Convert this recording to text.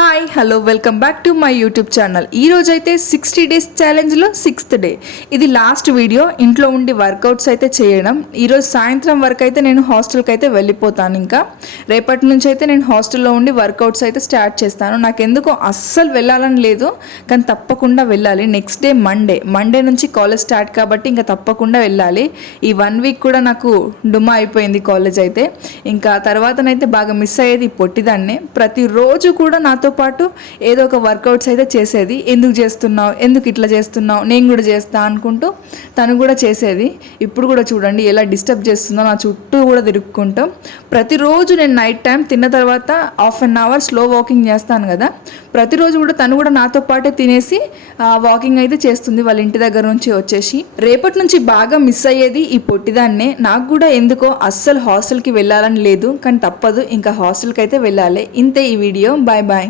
Hi hello welcome back to my YouTube channel. ఈ రోజు అయితే 60 డేస్ ఛాలెంజ్లో 6th డే. ఇది లాస్ట్ వీడియో. ఇంట్లో ఉండి వర్కౌట్స్ అయితే చేయడం. ఈరోజు సాయంత్రం వరకు అయితే నేను హాస్టల్కి అయితే వెళ్ళిపోతాను. ఇంకా రేపటి నుంచి అయితే నేను హాస్టల్లో ఉండి వర్కౌట్స్ అయితే స్టార్ట్ చేస్తాను. నాకు ఎందుకో అస్సలు వెళ్ళాలని లేదు, కానీ తప్పకుండా వెళ్ళాలి. నెక్స్ట్ డే మండే నుంచి కాలేజ్ స్టార్ట్ కాబట్టి ఇంకా తప్పకుండా వెళ్ళాలి. ఈ 1 వీక్ కూడా నాకు డుమా అయిపోయింది కాలేజ్ అయితే. ఇంకా తర్వాతనైతే బాగా మిస్ అయ్యేది ఈ పొట్టిదాన్నే. ప్రతిరోజు కూడా నాతో పాటు ఏదో ఒక వర్కౌట్స్ అయితే చేసేది. ఎందుకు చేస్తున్నావు, ఎందుకు ఇట్లా చేస్తున్నావు, నేను కూడా చేస్తా అనుకుంటూ తను కూడా చేసేది. ఇప్పుడు కూడా చూడండి ఎలా డిస్టర్బ్ చేస్తుందో, నా చుట్టూ కూడా తిరుక్కుంటూ. ప్రతిరోజు నేను నైట్ టైం తిన్న తర్వాత ½ an hour స్లో వాకింగ్ చేస్తాను కదా, ప్రతిరోజు కూడా తను కూడా నాతో పాటే తినేసి వాకింగ్ అయితే చేస్తుంది వాళ్ళ ఇంటి దగ్గర నుంచి వచ్చేసి. రేపటి నుంచి బాగా మిస్ అయ్యేది ఈ పొట్టిదాన్నే. నాకు కూడా ఎందుకో అస్సలు హాస్టల్కి వెళ్ళాలని లేదు, కానీ తప్పదు, ఇంకా హాస్టల్కి అయితే వెళ్ళాలి. ఇంతే ఈ వీడియో. Bye bye.